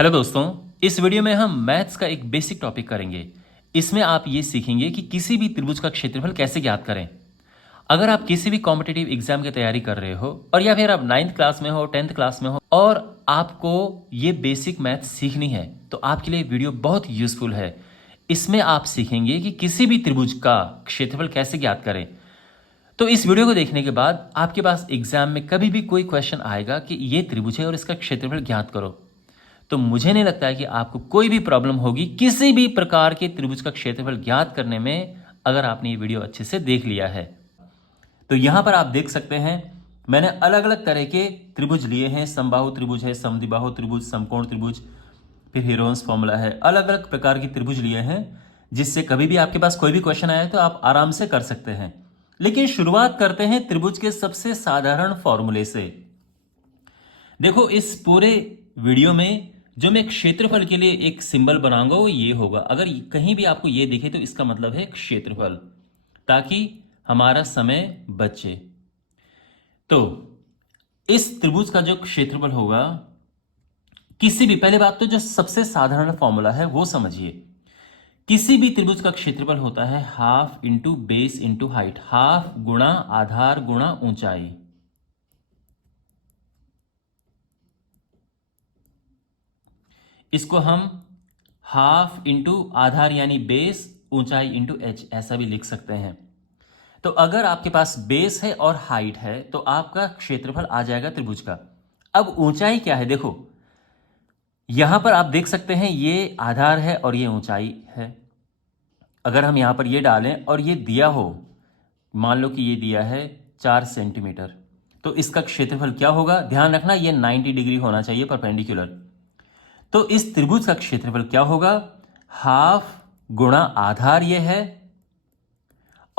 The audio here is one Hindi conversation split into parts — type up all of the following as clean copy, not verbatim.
हेलो दोस्तों, इस वीडियो में हम मैथ्स का एक बेसिक टॉपिक करेंगे। इसमें आप ये सीखेंगे कि किसी भी त्रिभुज का क्षेत्रफल कैसे ज्ञात करें। अगर आप किसी भी कॉम्पिटिटिव एग्जाम की तैयारी कर रहे हो और या फिर आप 9th क्लास में हो, 10th क्लास में हो और आपको ये बेसिक मैथ्स सीखनी है तो आपके लिए वीडियो बहुत यूजफुल है। इसमें आप सीखेंगे कि किसी भी त्रिभुज का क्षेत्रफल कैसे ज्ञात करें। तो इस वीडियो को देखने के बाद आपके पास एग्जाम में कभी भी कोई क्वेश्चन आएगा कि ये त्रिभुज है और इसका क्षेत्रफल ज्ञात करो, तो मुझे नहीं लगता है कि आपको कोई भी प्रॉब्लम होगी किसी भी प्रकार के त्रिभुज का क्षेत्रफल ज्ञात करने में, अगर आपने ये वीडियो अच्छे से देख लिया है। तो यहां पर आप देख सकते हैं मैंने अलग अलग तरह के त्रिभुज लिए हैं। समबाहु त्रिभुज है, समद्विबाहु त्रिभुज, समकोण त्रिभुज, फिर हीरोन्स फॉर्मूला है। अलग अलग प्रकार के त्रिभुज लिए हैं जिससे कभी भी आपके पास कोई भी क्वेश्चन आए तो आप आराम से कर सकते हैं। लेकिन शुरुआत करते हैं त्रिभुज के सबसे साधारण फॉर्मूले से। देखो, इस पूरे वीडियो में जो मैं क्षेत्रफल के लिए एक सिंबल बनाऊंगा वो ये होगा। अगर कहीं भी आपको ये दिखे तो इसका मतलब है क्षेत्रफल, ताकि हमारा समय बचे। तो इस त्रिभुज का जो क्षेत्रफल होगा, किसी भी, पहले बात तो जो सबसे साधारण फॉर्मूला है वो समझिए। किसी भी त्रिभुज का क्षेत्रफल होता है half into base into height. Half गुणा आधार गुणा ऊंचाई। इसको हम हाफ इंटू आधार यानी बेस, ऊंचाई इंटू एच, ऐसा भी लिख सकते हैं। तो अगर आपके पास बेस है और हाइट है तो आपका क्षेत्रफल आ जाएगा त्रिभुज का। अब ऊंचाई क्या है, देखो यहां पर आप देख सकते हैं ये आधार है और ये ऊंचाई है। अगर हम यहां पर ये डालें और ये दिया हो, मान लो कि ये दिया है 4 सेंटीमीटर, तो इसका क्षेत्रफल क्या होगा, ध्यान रखना ये 90 डिग्री होना चाहिए परपेंडिकुलर। तो इस त्रिभुज का क्षेत्रफल क्या होगा, हाफ गुणा आधार ये है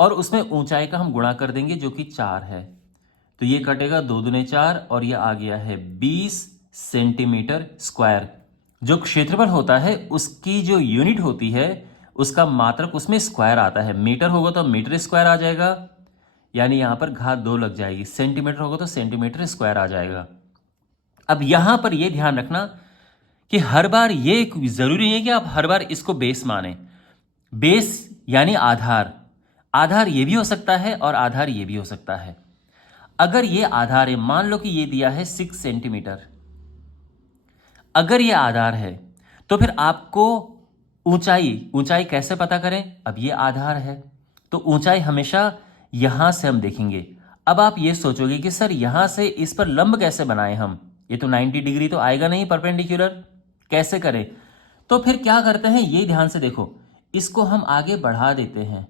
और उसमें ऊंचाई का हम गुणा कर देंगे जो कि 4 है। तो ये कटेगा 2 दूने 4 और ये आ गया है 20 सेंटीमीटर स्क्वायर। जो क्षेत्रफल होता है उसकी जो यूनिट होती है उसका मात्रक उसमें स्क्वायर आता है। मीटर होगा तो मीटर स्क्वायर आ जाएगा, यानी यहां पर घात 2 लग जाएगी। सेंटीमीटर होगा तो सेंटीमीटर स्क्वायर आ जाएगा। अब यहां पर यह ध्यान रखना कि हर बार ये जरूरी नहीं है कि आप हर बार इसको बेस माने। बेस यानी आधार, आधार ये भी हो सकता है और आधार ये भी हो सकता है। अगर ये आधार है, मान लो कि ये दिया है 6 सेंटीमीटर, अगर ये आधार है तो फिर आपको ऊंचाई कैसे पता करें। अब ये आधार है तो ऊंचाई हमेशा यहां से हम देखेंगे। अब आप ये सोचोगे कि सर यहां से इस पर लंब कैसे बनाएं हम, ये तो 90 डिग्री तो आएगा नहीं परपेंडिकुलर, कैसे करें। तो फिर क्या करते हैं, ये ध्यान से देखो, इसको हम आगे बढ़ा देते हैं।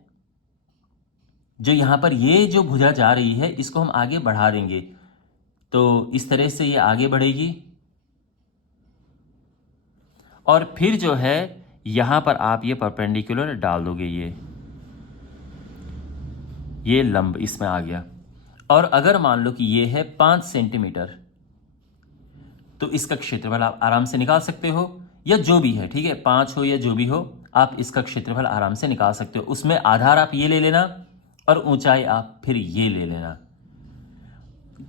जो यहां पर ये जो भुजा जा रही है इसको हम आगे बढ़ा देंगे, तो इस तरह से ये आगे बढ़ेगी और फिर जो है यहां पर आप ये परपेंडिकुलर डाल दोगे, ये लंब इसमें आ गया। और अगर मान लो कि ये है 5 सेंटीमीटर, तो इसका क्षेत्रफल आप आराम से निकाल सकते हो, या जो भी है, ठीक है, 5 हो या जो भी हो, आप इसका क्षेत्रफल आराम से निकाल सकते हो। उसमें आधार आप ये ले लेना और ऊंचाई आप फिर ये ले लेना,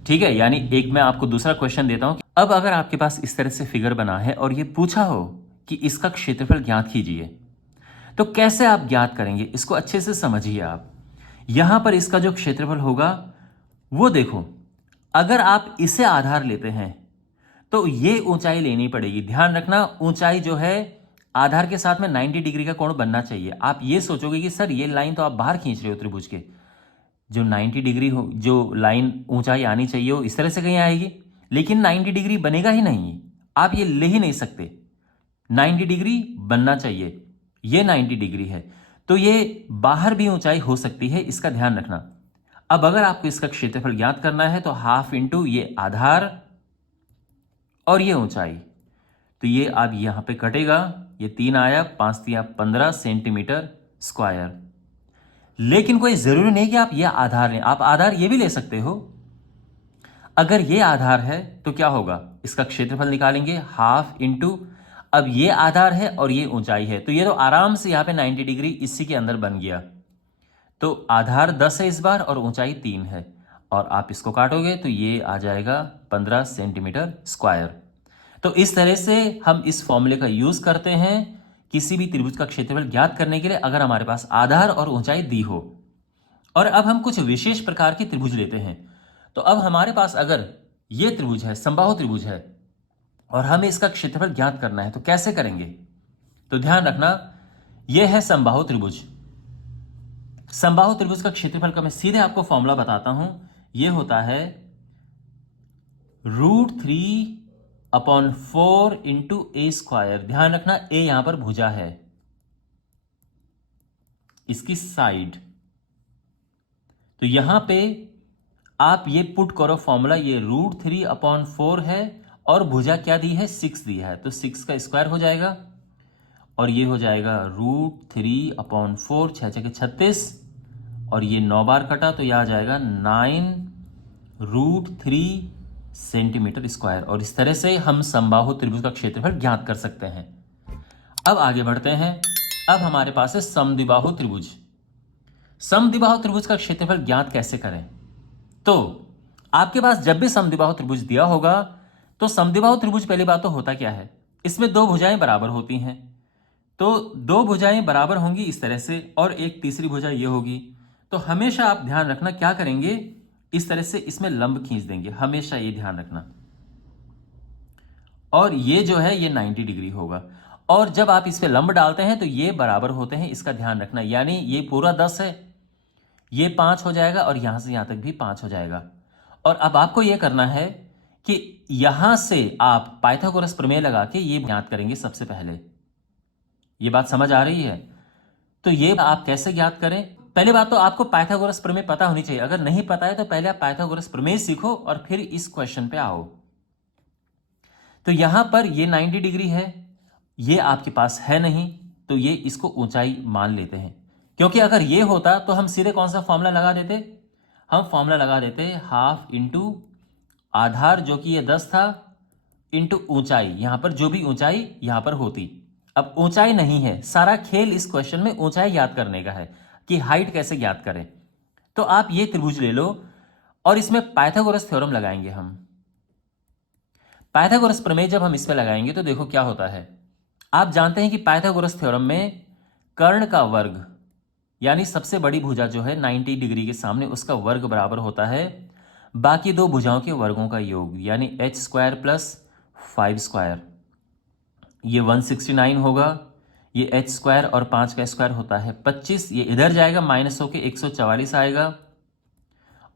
ठीक है। यानी एक मैं आपको दूसरा क्वेश्चन देता हूं। अब अगर आपके पास इस तरह से फिगर बना है और ये पूछा हो कि इसका क्षेत्रफल ज्ञात कीजिए, तो कैसे आप ज्ञात करेंगे, इसको अच्छे से समझिए आप। यहां पर इसका जो क्षेत्रफल होगा वो देखो, अगर आप इसे आधार लेते हैं तो ये ऊंचाई लेनी पड़ेगी। ध्यान रखना, ऊंचाई जो है आधार के साथ में 90 डिग्री का कोण बनना चाहिए। आप ये सोचोगे कि सर ये लाइन तो आप बाहर खींच रहे हो त्रिभुज के, जो 90 डिग्री हो, जो लाइन ऊंचाई आनी चाहिए वो इस तरह से कहीं आएगी, लेकिन 90 डिग्री बनेगा ही नहीं, आप ये ले ही नहीं सकते। 90 डिग्री बनना चाहिए, ये 90 डिग्री है, तो ये बाहर भी ऊंचाई हो सकती है, इसका ध्यान रखना। अब अगर आपको इसका क्षेत्रफल ज्ञात करना है तो हाफ इंटू ये आधार और ये ऊंचाई, तो ये अब यहां पे कटेगा, ये 3 आया, 5 तिया 15 सेंटीमीटर स्क्वायर। लेकिन कोई जरूरी नहीं कि आप ये आधार लें, आप आधार ये भी ले सकते हो। अगर ये आधार है तो क्या होगा, इसका क्षेत्रफल निकालेंगे हाफ इंटू, अब ये आधार है और ये ऊंचाई है, तो ये तो आराम से यहां पे 90 डिग्री इसी के अंदर बन गया। तो आधार 10 है इस बार और ऊंचाई 3 है, और आप इसको काटोगे तो ये आ जाएगा 15 सेंटीमीटर स्क्वायर। तो इस तरह से हम इस फॉर्मूले का यूज करते हैं किसी भी त्रिभुज का क्षेत्रफल ज्ञात करने के लिए, अगर हमारे पास आधार और ऊंचाई दी हो। और अब हम कुछ विशेष प्रकार की त्रिभुज लेते हैं। तो अब हमारे पास अगर ये त्रिभुज है, समबाहु त्रिभुज है, और हमें इसका क्षेत्रफल ज्ञात करना है, तो कैसे करेंगे? तो ध्यान रखना, यह है समबाहु त्रिभुज। समबाहु त्रिभुज का क्षेत्रफल का मैं सीधे आपको फॉर्मूला बताता हूं। यह होता है √3/4 इंटू ए स्क्वायर। ध्यान रखना, ए यहां पर भुजा है, इसकी साइड। तो यहां पे आप ये पुट करो फॉर्मूला, ये √3/4 है और भुजा क्या दी है? 6 दी है, तो 6 का स्क्वायर हो जाएगा और ये हो जाएगा √3/4, 6 6 36, और ये 9 बार कटा तो यह आ जाएगा 9√3 सेंटीमीटर स्क्वायर। और इस तरह से हम समबाहु त्रिभुज का क्षेत्रफल ज्ञात कर सकते हैं। अब आगे बढ़ते हैं। अब हमारे पास है समद्विबाहु त्रिभुज। समद्विबाहु त्रिभुज का क्षेत्रफल ज्ञात कैसे करें? तो आपके पास जब भी समद्विबाहु त्रिभुज दिया होगा, तो समद्विबाहु त्रिभुज पहली बात तो होता क्या है, इसमें दो भुजाएं बराबर होती हैं। तो दो भुजाएं बराबर होंगी इस तरह से, और एक तीसरी भुजा ये होगी। तो हमेशा आप ध्यान रखना क्या करेंगे, इस तरह से इसमें लंब खींच देंगे, हमेशा ये ध्यान रखना। और ये जो है ये 90 डिग्री होगा, और जब आप इस पे लंब डालते हैं तो ये बराबर होते हैं, इसका ध्यान रखना। यानी ये पूरा 10 है, ये 5 हो जाएगा, और यहां से यहां तक भी 5 हो जाएगा। और अब आपको यह करना है कि यहां से आप पाइथागोरस प्रमेय लगा के ये ज्ञात करेंगे सबसे पहले। ये बात समझ आ रही है? तो ये आप कैसे ज्ञात करें? पहली बात तो आपको पाइथागोरस प्रमेय पता होनी चाहिए। अगर नहीं पता है तो पहले आप पाइथागोरस प्रमेय सीखो और फिर इस क्वेश्चन पे आओ। तो यहां पर ये 90 डिग्री है, ये आपके पास है नहीं, तो ये इसको ऊंचाई मान लेते हैं। क्योंकि अगर ये होता तो हम सीधे कौन सा फॉर्मूला लगा देते? हम फॉर्मूला लगा देते हाफ इंटू आधार, जो कि ये 10 था, इंटू ऊंचाई। यहां पर जो भी ऊंचाई यहां पर होती। अब ऊंचाई नहीं है, सारा खेल इस क्वेश्चन में ऊंचाई ज्ञात करने का है कि हाइट कैसे ज्ञात करें। तो आप ये त्रिभुज ले लो और इसमें पाइथागोरस थ्योरम लगाएंगे हम। पाइथागोरस प्रमेय जब हम इस पे लगाएंगे तो देखो क्या होता है। आप जानते हैं कि पाइथागोरस थ्योरम में कर्ण का वर्ग, यानी सबसे बड़ी भुजा जो है 90 डिग्री के सामने, उसका वर्ग बराबर होता है बाकी दो भुजाओं के वर्गों का योग, यानी h² + 5²। ये 169 होगा, ये h² और 5 का स्क्वायर होता है 25, ये इधर जाएगा माइनस होके 144 आएगा।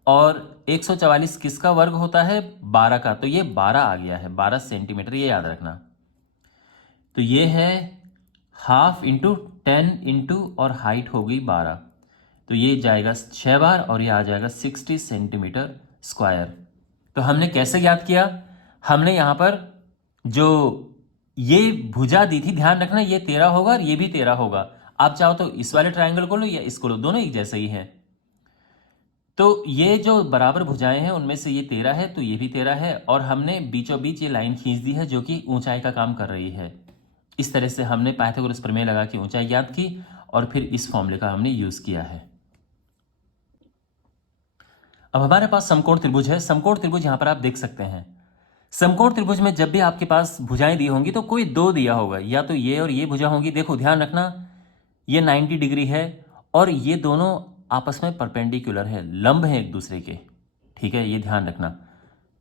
और 144 किसका वर्ग होता है? 12 का, तो ये 12 आ गया है, 12 सेंटीमीटर, ये याद रखना। तो ये है हाफ इंटू 10 इंटू और हाइट हो गई 12, तो ये जाएगा 6 बार और ये आ जाएगा 60 सेंटीमीटर स्क्वायर। तो हमने कैसे ज्ञात किया? हमने यहां पर जो ये भुजा दी थी, ध्यान रखना ये 13 होगा और ये भी 13 होगा। आप चाहो तो इस वाले ट्रायंगल को लो या इसको लो, दोनों एक जैसे ही है। तो ये जो बराबर भुजाएं हैं उनमें से ये 13 है, तो ये भी 13 है, और हमने बीचों बीच ये लाइन खींच दी है जो कि ऊंचाई का काम कर रही है। इस तरह से हमने पाइथागोरस प्रमेय लगा के ऊंचाई ज्ञात की और फिर इस फॉर्मूले का हमने यूज किया है। अब हमारे पास समकोण त्रिभुज है। समकोण त्रिभुज यहां पर आप देख सकते हैं। समकोण त्रिभुज में जब भी आपके पास भुजाएं दी होंगी तो कोई दो दिया होगा, या तो ये और ये भुजा होंगी। देखो ध्यान रखना, ये 90 डिग्री है और ये दोनों आपस में परपेंडिकुलर है, लंब है एक दूसरे के, ठीक है, ये ध्यान रखना।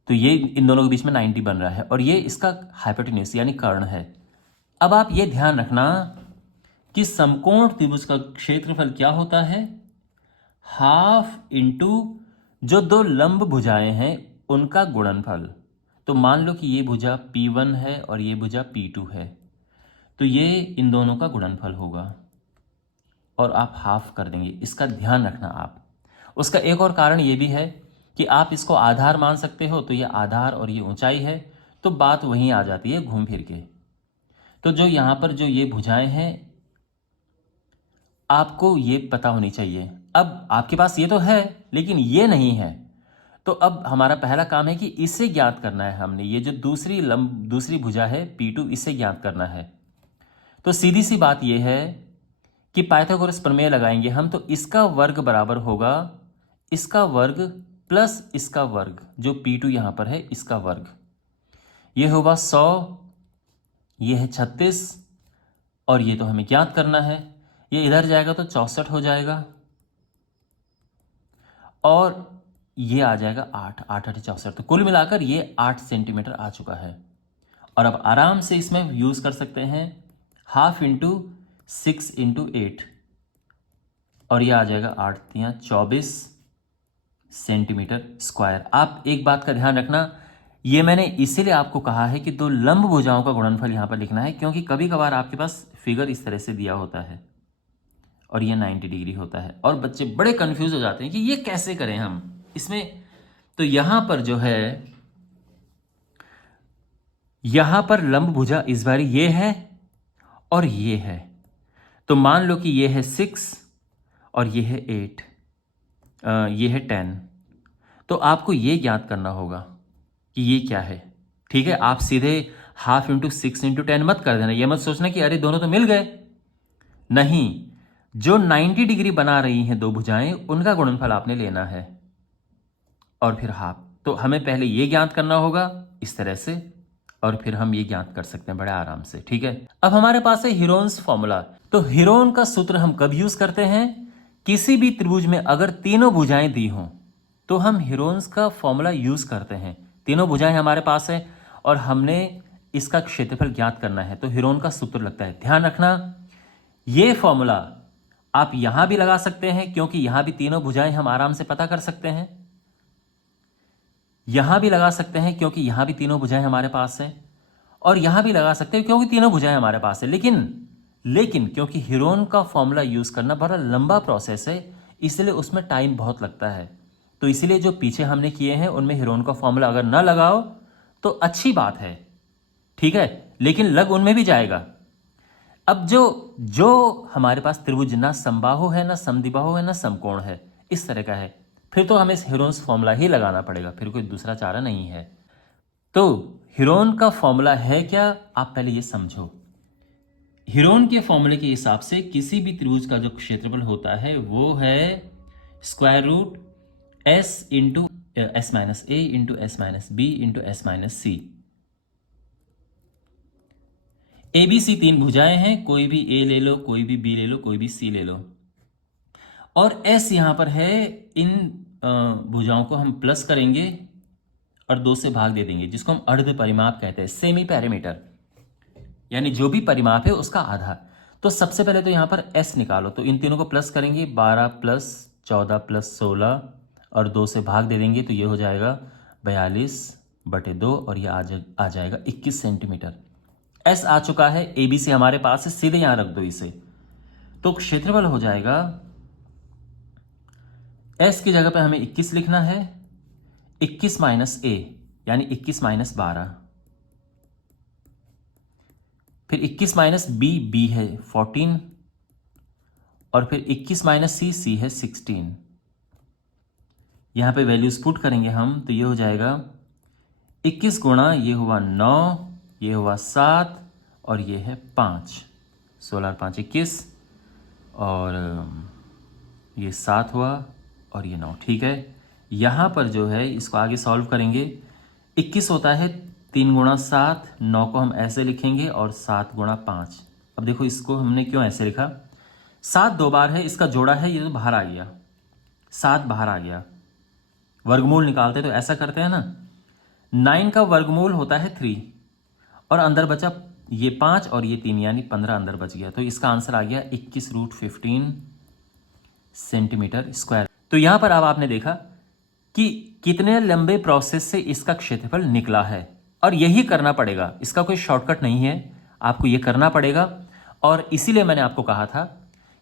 तो ये इन दोनों के बीच में 90 बन रहा है और ये इसका हाइपोटेन्यूज यानी कर्ण है। अब आप ये ध्यान रखना कि समकोण त्रिभुज का क्षेत्रफल क्या होता है? हाफ इंटू जो दो लंब भुजाएं हैं उनका गुणनफल। तो मान लो कि ये भुजा P1 है और ये भुजा P2 है, तो ये इन दोनों का गुणनफल होगा और आप हाफ कर देंगे, इसका ध्यान रखना आप। उसका एक और कारण ये भी है कि आप इसको आधार मान सकते हो, तो ये आधार और ये ऊंचाई है, तो बात वहीं आ जाती है घूम फिर के। तो जो यहाँ पर जो ये भुजाएं हैं आपको ये पता होनी चाहिए। अब आपके पास ये तो है लेकिन ये नहीं है, तो अब हमारा पहला काम है कि इसे ज्ञात करना है हमने। ये जो दूसरी भुजा है P2, इसे ज्ञात करना है। तो सीधी सी बात ये है कि पाइथागोरस प्रमेय लगाएंगे हम, तो इसका वर्ग बराबर होगा इसका वर्ग प्लस इसका वर्ग, जो P2 यहां पर है इसका वर्ग। ये होगा 100, ये है 36 और ये तो हमें ज्ञात करना है। ये इधर जाएगा तो 64 हो जाएगा और ये आ जाएगा 8, 8 8 64। तो कुल मिलाकर ये 8 सेंटीमीटर आ चुका है। और अब आराम से इसमें यूज कर सकते हैं 1/2 इंटू 6 इंटू 8 और ये आ जाएगा 8 तियां 24 सेंटीमीटर स्क्वायर। आप एक बात का ध्यान रखना, ये मैंने इसीलिए आपको कहा है कि दो लंब भुजाओं का गुणनफल यहां पर लिखना है, क्योंकि कभी कभार आपके पास फिगर इस तरह से दिया होता है और ये 90 डिग्री होता है और बच्चे बड़े कंफ्यूज हो जाते हैं कि ये कैसे करें हम इसमें। तो यहां पर जो है, यहां पर लंब भुजा इस बार ये है और ये है। तो मान लो कि ये है 6 और ये है 8, ये है 10। तो आपको ये ज्ञात करना होगा कि ये क्या है। ठीक है, आप सीधे 1/2 इंटू 6 इंटू 10 मत कर देना। ये मत सोचना कि अरे दोनों तो मिल गए, नहीं, जो 90 डिग्री बना रही हैं दो भुजाएं उनका गुणनफल आपने लेना है और फिर हाफ। तो हमें पहले ये ज्ञात करना होगा इस तरह से और फिर हम ये ज्ञात कर सकते हैं बड़े आराम से। ठीक है, अब हमारे पास है हीरोन्स फॉर्मूला। तो हीरोन का सूत्र हम कब यूज करते हैं? किसी भी त्रिभुज में अगर तीनों भुजाएं दी हों तो हम हीरोन्स का फॉर्मूला यूज करते हैं। तीनों भुजाएं हमारे पास है और हमने इसका क्षेत्रफल ज्ञात करना है, तो हीरोन का सूत्र लगता है। ध्यान रखना, ये फॉर्मूला आप यहां भी लगा सकते हैं क्योंकि यहां भी तीनों भुजाएं हम आराम से पता कर सकते हैं। यहां भी लगा सकते हैं क्योंकि यहां भी तीनों भुजाएं हमारे पास है और यहां भी लगा सकते हैं क्योंकि तीनों भुजाएं हमारे पास है। लेकिन क्योंकि हीरोन का फॉर्मूला यूज करना बड़ा लंबा प्रोसेस है, इसलिए उसमें टाइम बहुत लगता है। तो इसलिए जो पीछे हमने किए हैं उनमें हीरोन का फॉर्मूला अगर ना लगाओ तो अच्छी बात है, ठीक है, लेकिन लग उनमें भी जाएगा। अब जो हमारे पास त्रिभुज ना समबाहु है, ना समद्विबाहु है, ना समकोण है, इस तरह का है, फिर तो हमें हीरोन्स फॉर्मूला ही लगाना पड़ेगा, फिर कोई दूसरा चारा नहीं है। तो हीरोन का फॉर्मूला है क्या, आप पहले ये समझो। हीरोन के फॉर्मूले के हिसाब से किसी भी त्रिभुज का जो क्षेत्रफल होता है वो है square root s into s minus A into S minus B into S minus C. A B C तीन भुजाएं हैं, कोई भी ए ले लो, कोई भी बी ले लो, कोई भी सी ले लो, और s यहां पर है। इन भुजाओं को हम प्लस करेंगे और 2 से भाग दे देंगे, जिसको हम अर्ध परिमाप कहते हैं, सेमी पैरामीटर, यानी जो भी परिमाप है उसका आधा। तो सबसे पहले तो यहां पर s निकालो, तो इन तीनों को प्लस करेंगे, 12 प्लस 14 प्लस 16 और 2 से भाग दे देंगे, तो ये हो जाएगा 42/2 और ये आ जाएगा 21 सेंटीमीटर। s आ चुका है, ए बी सी हमारे पास है, सीधे यहां रख दो इसे। तो क्षेत्रफल हो जाएगा, s की जगह पे हमें 21 लिखना है, 21 माइनस a यानी 21 माइनस 12, फिर 21 माइनस बी है 14 और फिर 21 माइनस सी है 16। यहां पे वैल्यूज पुट करेंगे हम, तो ये हो जाएगा 21 गुणा ये हुआ 9, ये हुआ 7 और ये है 5, 16 और 5 21 और ये 7 हुआ और ये 9। ठीक है, यहां पर जो है इसको आगे सॉल्व करेंगे। 21 होता है 3 गुणा 7, 9 को हम ऐसे लिखेंगे और 7 गुणा 5। अब देखो इसको हमने क्यों ऐसे लिखा, 7 2 बार है, इसका जोड़ा है, ये तो बाहर आ गया, 7 बाहर आ गया। वर्गमूल निकालते तो ऐसा करते हैं ना, 9 का वर्गमूल होता है 3 और अंदर बचा ये 5 और ये 3 यानी 15 अंदर बच गया। तो इसका आंसर आ गया 21√15 सेंटीमीटर स्क्वायर। तो यहां पर अब आपने देखा कि कितने लंबे प्रोसेस से इसका क्षेत्रफल निकला है और यही करना पड़ेगा, इसका कोई शॉर्टकट नहीं है, आपको ये करना पड़ेगा। और इसीलिए मैंने आपको कहा था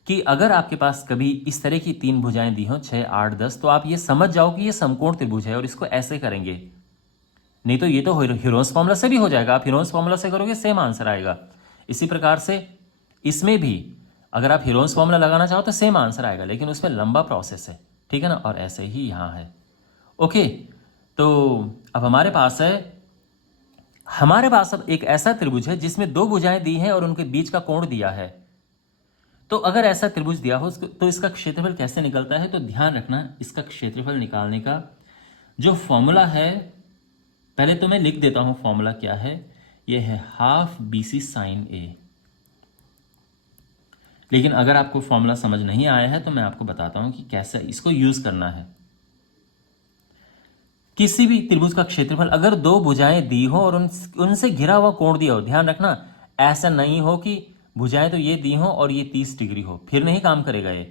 कि अगर आपके पास कभी इस तरह की 3 भुजाएं दी हो 6, 8, 10, तो आप ये समझ जाओ कि ये समकोण त्रिभुज है और इसको ऐसे करेंगे। नहीं तो ये तो हीरोन्स फॉर्मूला से भी हो जाएगा, आप हीरोन्स फॉर्मूला से करोगे सेम आंसर आएगा। इसी प्रकार से इसमें भी अगर आप हीरोन्स फॉर्मूला लगाना चाहो तो सेम आंसर आएगा, लेकिन उसमें लंबा प्रोसेस है, ठीक है ना। और ऐसे ही यहाँ है। ओके, तो अब हमारे पास अब एक ऐसा त्रिभुज है जिसमें 2 भुजाएं दी हैं और उनके बीच का कोण दिया है। तो अगर ऐसा त्रिभुज दिया हो तो इसका क्षेत्रफल कैसे निकलता है, तो ध्यान रखना, इसका क्षेत्रफल निकालने का जो फॉर्मूला है पहले तो मैं लिख देता हूं फॉर्मूला क्या है। ये है हाफ BC साइन A। लेकिन अगर आपको फॉर्मूला समझ नहीं आया है तो मैं आपको बताता हूं कि कैसे इसको यूज करना है। किसी भी त्रिभुज का क्षेत्रफल अगर दो भुजाएं दी हो और उनसे घिरा हुआ कोण दिया हो, ध्यान रखना ऐसा नहीं हो कि भुजाएं तो ये दी हो और ये 30 डिग्री हो, फिर नहीं काम करेगा ये।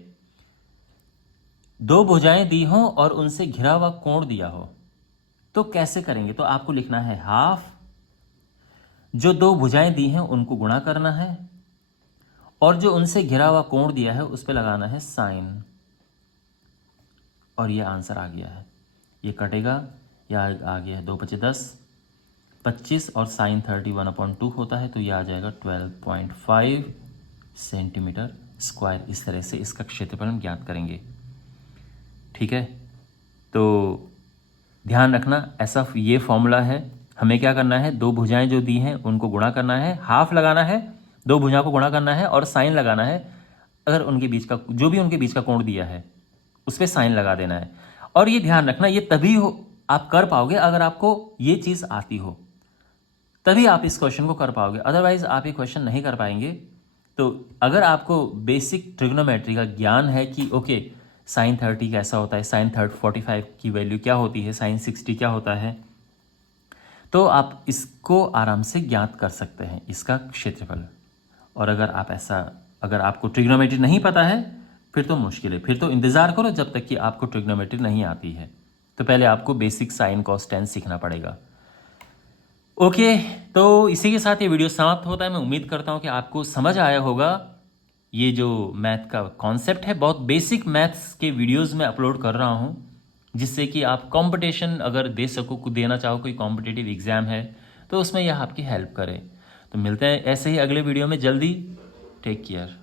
दो भुजाएं दी हो और उनसे घिरा हुआ कोण दिया हो तो कैसे करेंगे? तो आपको लिखना है हाफ, जो दो भुजाएं दी हैं उनको गुणा करना है और जो उनसे घिरा हुआ कोण दिया है उस पर लगाना है साइन, और ये आंसर आ गया है। ये कटेगा, या आ गया है 2 × 5 = 10, 25 और साइन 31/2 होता है तो ये आ जाएगा 12.5 सेंटीमीटर स्क्वायर। इस तरह से इसका क्षेत्रफल हम ज्ञात करेंगे। ठीक है, तो ध्यान रखना ऐसा ये फॉर्मूला है। हमें क्या करना है, दो भुजाएं जो दी हैं उनको गुणा करना है, हाफ लगाना है, दो भुजाओं को गुणा करना है और साइन लगाना है। अगर उनके बीच का जो भी उनके बीच का कोण दिया है उस पर साइन लगा देना है। और ये ध्यान रखना ये तभी हो आप कर पाओगे अगर आपको ये चीज़ आती हो, तभी आप इस क्वेश्चन को कर पाओगे, अदरवाइज आप ये क्वेश्चन नहीं कर पाएंगे। तो अगर आपको बेसिक ट्रिग्नोमेट्री का ज्ञान है कि ओके साइन 30 कैसा होता है, साइन 45 की वैल्यू क्या होती है, साइन 60 क्या होता है, तो आप इसको आराम से ज्ञात कर सकते हैं इसका क्षेत्रफल। और अगर आपको ट्रिग्नोमेट्री नहीं पता है फिर तो मुश्किल है, फिर तो इंतज़ार करो जब तक कि आपको ट्रिग्नोमेट्री नहीं आती है। तो पहले आपको बेसिक साइन कॉस टेन सीखना पड़ेगा। ओके, तो इसी के साथ ये वीडियो समाप्त होता है। मैं उम्मीद करता हूँ कि आपको समझ आया होगा। ये जो मैथ का कॉन्सेप्ट है, बहुत बेसिक मैथ्स के वीडियोस में अपलोड कर रहा हूँ, जिससे कि आप कंपटीशन अगर देना चाहो, कोई कॉम्पिटिटिव एग्ज़ाम है तो उसमें यह आपकी हेल्प करे। तो मिलते हैं ऐसे ही अगले वीडियो में जल्दी। Take care.